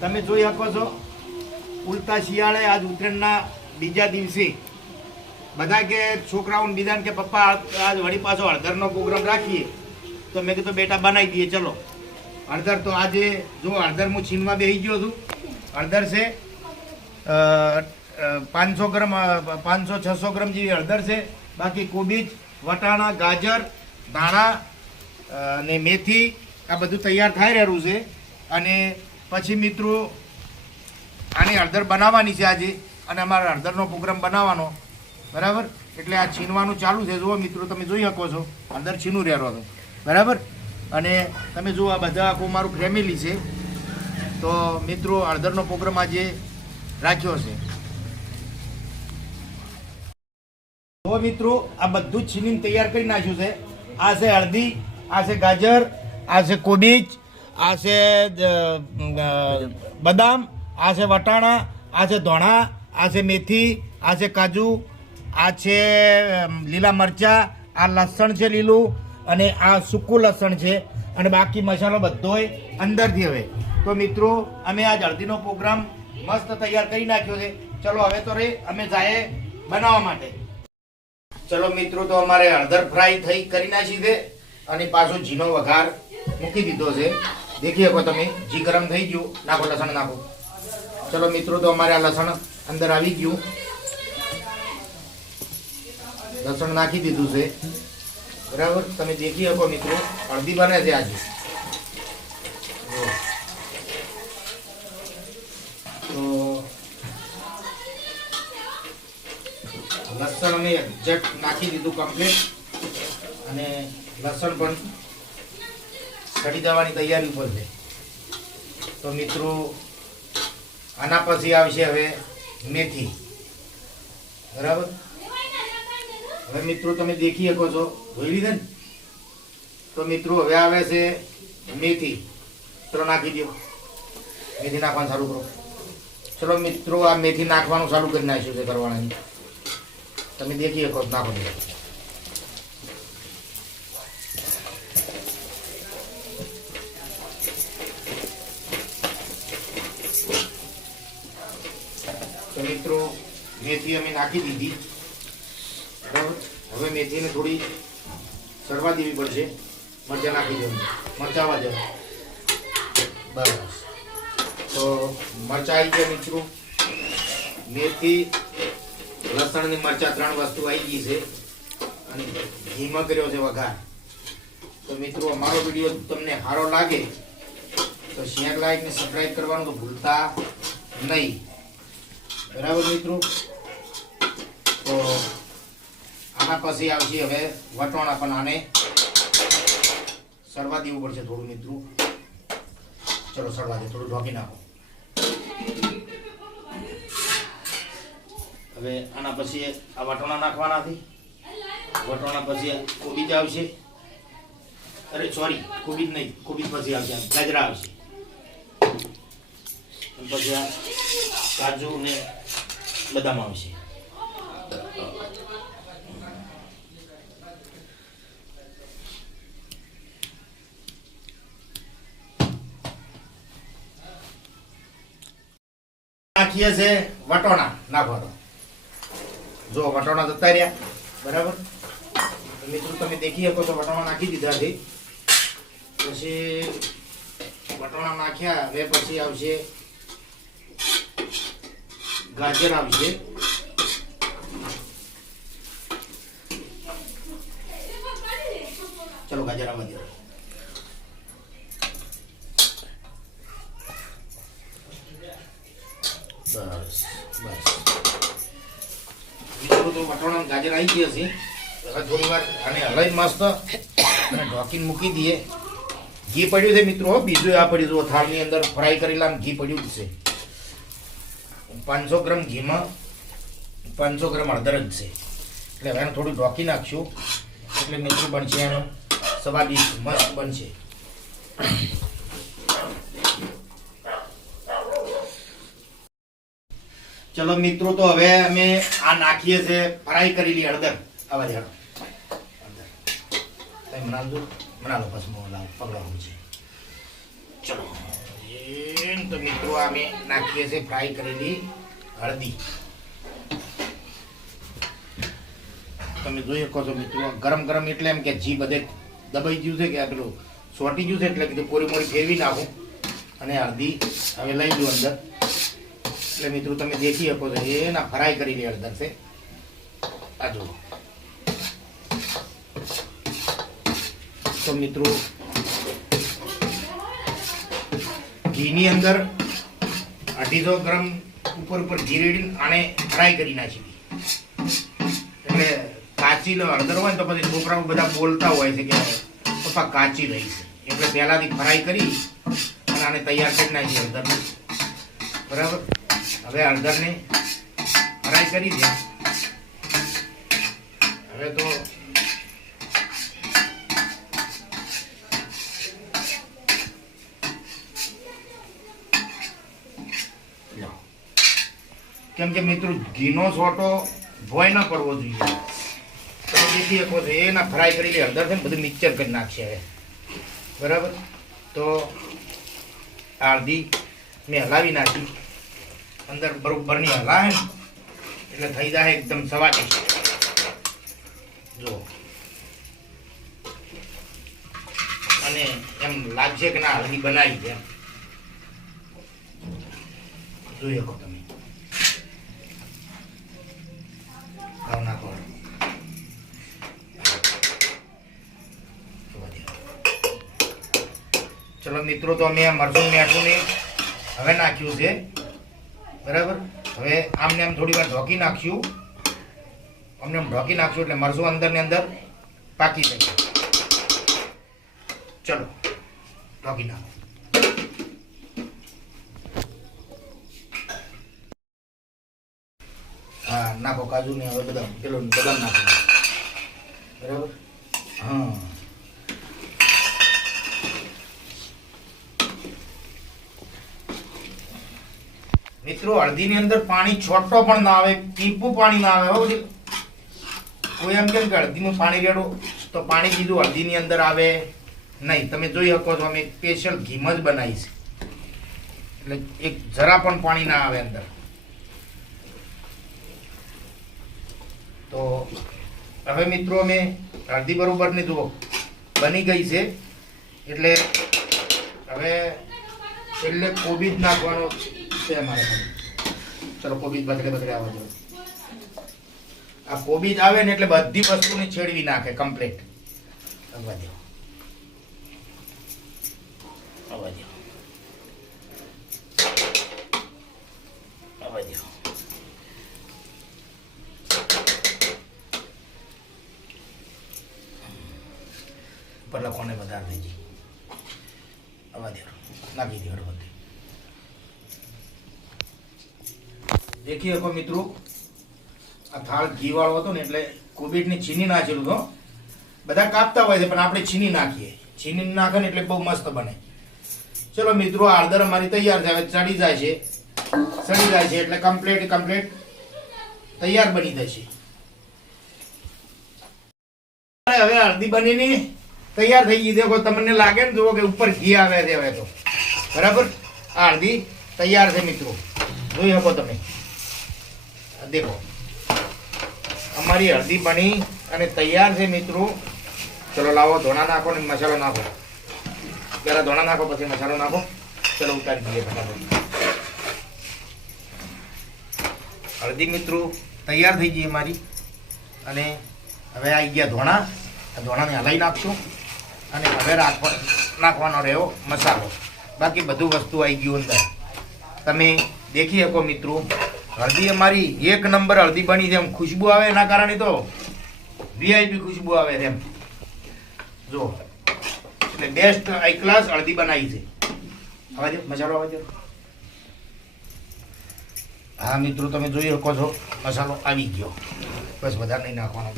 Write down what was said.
તમે જોઈ શકો છો ઉલટા શિયાળે આજ ઉત્તરાયણના બીજા દિવસે બધા કે છોકરાઓને બીજાને કે પપ્પા આજ વળી પાછો હળદરનો પ્રોગ્રામ રાખીએ તો મેં કીધું બેટા બનાવી દઈએ ચલો હળદર. તો આજે જો હળદર હું છીનવા બેસી ગયો છું. હળદર છે 500 ગ્રામ 500-600 ગ્રામ જેવી હળદર છે. બાકી કોબીજ, વટાણા, ગાજર, ધાણા અને મેથી આ બધું તૈયાર થઈ રહ્યું છે. અને પછી મિત્રો આની હળદર બનાવવાની છે આજે અને અમારે હળદરનો પ્રોગ્રામ બનાવવાનો બરાબર. એટલે આ છીનવાનું ચાલુ છે. જુઓ મિત્રો તમે જોઈ શકો છો હળદર છીનું રહ્યો હતો બરાબર. અને તમે જુઓ આ બધા આખું મારું ફેમિલી છે. તો મિત્રો હળદરનો પ્રોગ્રામ આજે રાખ્યો છે. તો મિત્રો આ બધું જ છીનીને તૈયાર કરી નાખ્યું છે. આ છે હળદી, આ છે ગાજર, આ છે કોબીજ, આ છે બદામ, આ છે વટાણા, આ છે ધોણા, આ છે મેથી, આ છે કાજુ, આ છે લીલા મરચાં, આ લસણ છે લીલું અને આ સૂકું લસણ છે અને બાકી મસાલો બધોય અંદરથી. હવે તો મિત્રો અમે આ હળદીનો પ્રોગ્રામ મસ્ત તૈયાર કરી નાખ્યો છે. ચલો હવે તો રે અમે જાય બનાવવા માટે. ચલો મિત્રો તો અમારે હળદર ફ્રાય થઈ કરી નાખી છે અને પાછો ઘીનો વઘાર મૂકી દીધો છે. દેખી શકો તમે ઘી ગરમ થઈ ગયું. નાખો લસણ નાખો. ચલો મિત્રો તો અમારે આ લસણ અંદર આવી ગયું. લસણ નાખી દીધું છે બરાબર. તમે દેખી શકો મિત્રો હળદી બને છે આજે. તો લસણ અમે એક્ઝેક્ટ નાખી દીધું કમ્પ્લીટ અને લસણ પણ સડી જવાની તૈયારી ઉપર છે. તો મિત્રો આના પછી આવશે હવે મેથી બરાબર. હવે મિત્રો તમે દેખી શકો છો જોઈ લીધે ને. તો મિત્રો હવે આવે છે મેથી. ચલો નાખી દો. મેથી નાખવાનું ચાલુ કરો. ચલો મિત્રો આ મેથી નાખવાનું ચાલુ કરી નાખ્યું છે કરવાના. તમે દેખી શકો નાખો દો. તો મિત્રો મેથી અમે નાખી દીધી બરાબર. હવે મેથીને થોડી સડવા દેવી પડશે. મરચાં નાખી દેવું. મરચાં આવવા દેવું બસ. તો મરચાં આવી ગયા મિત્રો. મેથી, લસણ ને મરચાં 3 વસ્તુ આવી ગઈ છે અને ઘીમાં કર્યો છે વઘાર. તો મિત્રો અમારો વિડીયો તમને સારો લાગે તો શેર, લાઈક ને સબસ્ક્રાઈબ કરવાનું તો ભૂલતા નહીં બરાબર મિત્રો. તો આના પછી આવશે હવે વટોણા. પણ આને સડવા દેવું પડશે થોડું મિત્રો. ચલો સડવા દે. થોડું ઢોકી નાખો. હવે આના પછી આ વટોણા નાખવાના હતી. વટોણા પછી કોબીજ આવશે. અરે સોરી કોબીજ નહીં, કોબીજ પછી આવશે ગાજરા આવશે. પછી આ કાજુ ને બદામ આવશે. નાખીએ છે વટોણા. નાખવાનો જો વટોણા જતા રહ્યા બરાબર. મિત્રો તમે દેખી શકો તો વટોણા નાખી દીધા છે. પછી વટોણા નાખ્યા. હવે પછી આવશે ગાજર આવશે. ચલો ગાજર આવવા દો. બસ બસ મિત્રો તો વટોણા ગાજર આવી ગયા છે. હવે થોડી વાર આને હલાવી મસ્ત અને ઢોકીને મૂકી દઈએ. ઘી પડ્યું છે મિત્રો. બીજું આ પડ્યું છે થાળની અંદર ફ્રાય કરેલા ઘી પડ્યું છે. 500 ગ્રામ ઘીમાં 500 ગ્રામ હળદર જ છે. એટલે હવે એને થોડું ઢોકી નાખશું એટલે મીઠું બનશે. એનું સ્વાદિષ્ટ મસ્ત બનશે. ચલો મિત્રો તો હવે અમે આ નાખીએ છે ફ્રાય કરેલી હળદર. આવા દે હળદર મનાલો પછી લાવ પકડવાનું છે. ચલો તો મિત્રો અમે નાખીએ છીએ ફ્રાય કરેલી હળદી. તમે જોઈ શકો છો મિત્રો, ગરમ ગરમ એટલે એમ કે જી બધે દબાઈ ગયું છે કે પેલું સોટી ગયું છે, એટલે કીધું કોરી મોરી ફેરવી નાખું અને હળદી હવે લઈ દઉં અંદર. એટલે મિત્રો તમે દેખી શકો છો એના ફ્રાય કરેલી હળદર છે. આ જુઓ. તો મિત્રો ઘીની અંદર 250 ગ્રામ ઉપર ઘી રેડીને આને ફ્રાય કરી નાખી. એટલે કાચી હળદર હોય ને તો પછી છોકરાઓ બધા બોલતા હોય છે કે પપ્પા કાચી રહી છે, એટલે પહેલાથી ફ્રાય કરી અને આને તૈયાર કરી નાખી હળદરને. બરાબર. હવે હળદરને ફ્રાય કરી દે. હવે તો કેમ કે મિત્રો ઘીનો છોટો ભોય ન પડવો જોઈએ. તમે દેખી શકો છો એના ફ્રાય કરેલી હળદર છે ને બધું મિક્સર કરી નાખશે હવે. બરાબર. તો હળદી મેં હલાવી નાખી, અંદર બરોબરની હલાવે ને એટલે થઈ જાય એકદમ સવાટી. જો અને એમ લાગશે કે ના હળદી બનાવી છે એમ. જોઈ શકો તમે. ચલો મિત્રો, તો અમે મરચું મીઠું ને હવે નાખ્યું છે. બરાબર. હવે આમને આમ થોડી વાર ઢોકી નાખ્યું. અમને આમ ઢોકી નાખશું એટલે મરચું અંદર ને અંદર પાકી જાય. ચલો ઢોકી નાખો. હા નાખો કાજુ ને હવે બદામ, પેલો બદામ નાખો. બરાબર. હા મિત્રો, હળદીની અંદર પાણી છોટો પણ ના આવે, ટીપું પાણી ના આવે. હો કોઈ એમ કેમ કે હળદીનું પાણી રેડો તો પાણી કીધું હળદીની અંદર આવે નહીં. તમે જોઈ શકો છો અમે સ્પેશિયલ ઘીમ જ બનાવી છે, એટલે એક જરા પણ પાણી ના આવે અંદર. તો હવે મિત્રો અમે હળદી બરોબર ને જુઓ બની ગઈ છે. એટલે હવે છેલ્લે કોબીજ નાખવાનો છે અમારે. ચલો કોબીજ બદલે આવવા દો. આ કોબીજ આવે ને એટલે બધી વસ્તુને છેડવી નાખે કમ્પ્લીટ. આવવા દો, આવવા દો, આવવા દો. ઉપર લખોને વધારે દેજી. આવવા દો, નાખી દો બધું. દેખી શકો મિત્રો, આ થાળ ઘી વાળો હતો ને એટલે કોબીજની છીની નાખેલું તો બધા કાપતા હોય છે, પણ આપણે છીની નાખીએ. છીની નાખે ને એટલે બહુ મસ્ત બને. ચલો મિત્રો, હળદર અમારી તૈયાર છે. હવે સડી જાય છે એટલે કમ્પ્લીટ તૈયાર બની જશે. હવે હળદી બનીને તૈયાર થઈ ગઈ. દેખો તમને લાગે ને જુઓ કે ઉપર ઘી આવે છે હવે તો. બરાબર. આ હળદી તૈયાર છે મિત્રો, જોઈ શકો તમે. દેખો અમારી હળદી બની અને તૈયાર છે મિત્રો. ચલો લાવો, ધોણા નાખો ને મસાલો નાખો. પહેલા ધોણા નાખો પછી મસાલો નાખો. ચલો ઉતારી દઈએ ફટાફટ. હળદી મિત્રો તૈયાર થઈ ગઈ અમારી. અને હવે આવી ગયા ધોણા. આ ધોણાને હલાવી નાખશું અને હવે નાખવાનો રહ્યો મસાલો. બાકી બધું વસ્તુ આવી ગયું અંદર. તમે દેખી શકો મિત્રો, હળદી અમારી 1 નંબર હળદી બની છે. એમ ખુશ્બુ આવે એના કારણે તો VIP ખુશ્બુ આવે છે એમ. જો એટલે બેસ્ટ હાઈ ક્લાસ હળદી બનાવી છે. આવા દો મસાલો, આવા દો. હા મિત્રો, તમે જોઈ શકો છો મસાલો આવી ગયો. બસ વધારે નહીં નાખવાનો.